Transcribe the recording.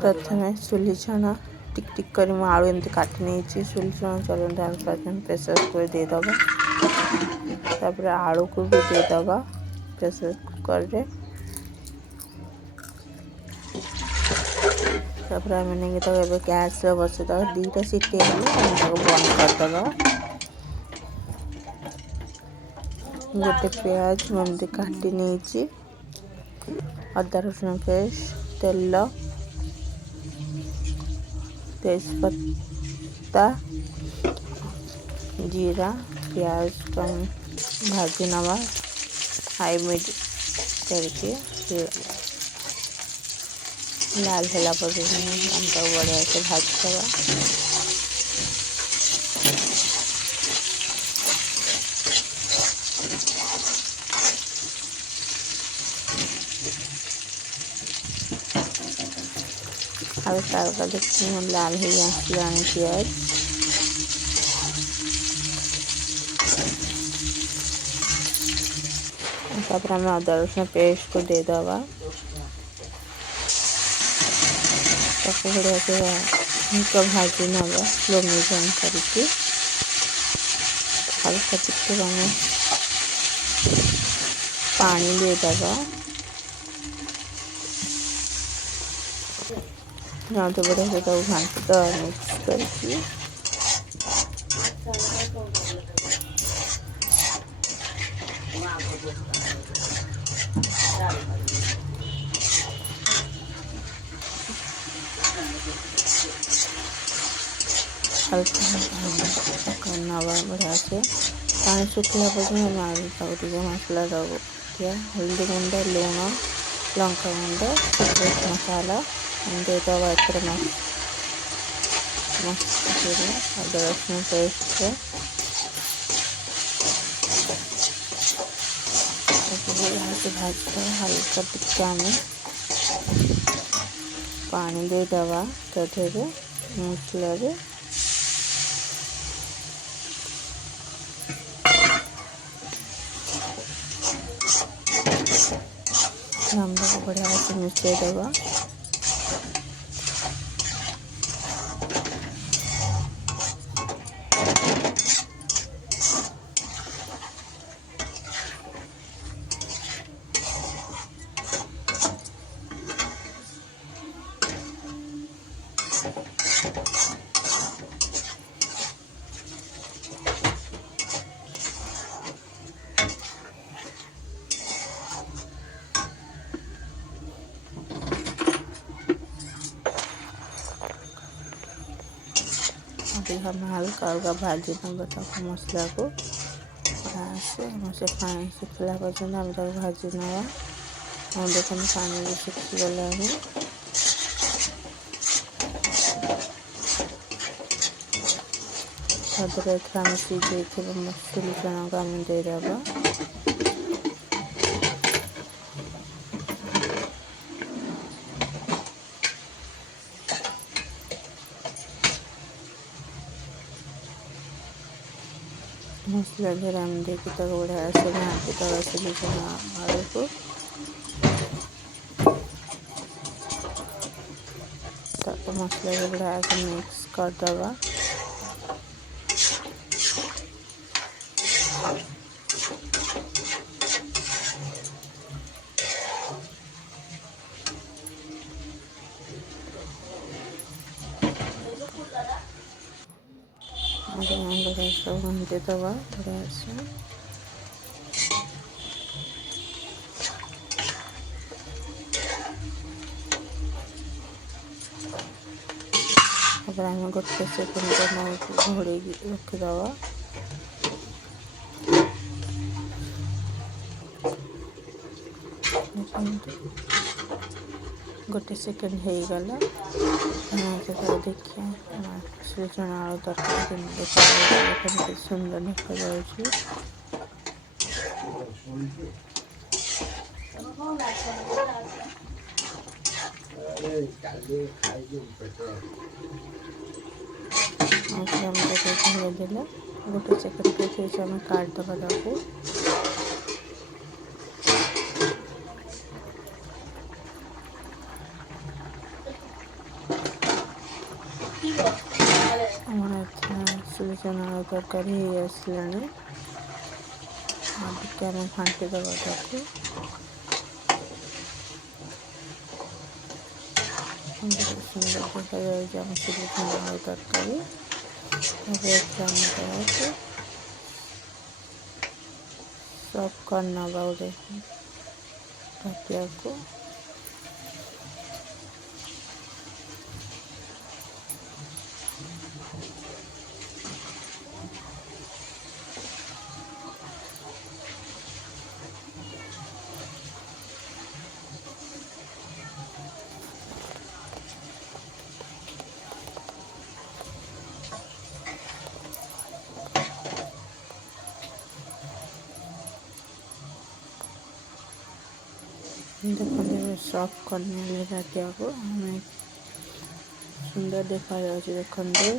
प्रथमे सुली छणा टिक टिक कर आलू एमती काटी नहीं सुली छणा चलन प्रथम प्रेसर कुकर देदबा तापर आलू को भी देदबा प्रेसर कुकर रे तापर मैंने गैस रे बसे दीटा सीटी बंद करदबा गोटे प्याज एमती काटी नहीं अदा रसुण पेस्ट तेल तेजपत्ता जीरा प्याज को भाजी नवा हाई मिड करके लाल होला पर बढ़िया से भाजी दवा हल्का देखते लाल हो आसलानी प्याज तापर आम अदा रसुण पेस्ट को देदबा बढ़िया से भाजी नवा स्लो मीडियम करके हल्का टिके पानी देदबा तो बढ़िया से घाट मिक्स करके हल्का नवा बढ़िया से पानी सुखला पर्यटन आलू मसला दिया हल्दी गुंड लुण लंका गुंड सीक्रेट मसाला देदबा मस्त अदा रसुण पेस्ट भाजता हल्का टिक्का में पानी देदबा तथे मसला बढ़िया से मिसई दबा हम हल्का हल्का भाजी नवा मसला को से पानी सुखला पर्यटन आम भाजी नवा हम देखते पानी भी सुखीगला आम सीझे सुली चना को आम देदबा मसला धीरे आम देखी बढ़िया से घाटी दबा सुली चना आलू को मसला को बढ़िया से मिक्स कर दबा सब घंटे दबा बढ़िया से गोटे सेकेंड घोड़े रखीदबा गोटे सेकेंड हो गला देखिए सुली चना आलू तरकारी देखते सुंदर देखा जाऊँगी देला गोटे सेकेंड के फिर से काट दबा ଆମର ସୁଲି ଚଣା ଆଳୁ ତରକାରୀ ହେଇ ଆସିଲାଣି। ଆଉ ଟିକେ ଆମେ ଘାଣ୍ଟି ଦେବା ତାକୁ। କେତେ ସୁନ୍ଦର ଦେଖାଯାଉଛି ଆମ ସୁଲି ଚଣା ଆଳୁ ତରକାରୀ। ତାପରେ ଏଥିରେ ଆମେ ଦେବାକୁ ସର୍ଭ କରିନେବା ଗୋଟେ ତାଟିଆକୁ। ଦେଖନ୍ତୁ ଏବେ ସର୍ଭ କରିନେଲେ ତାଟିଆକୁ। ଆମେ ସୁନ୍ଦର ଦେଖାଯାଉଛି ଦେଖନ୍ତୁ।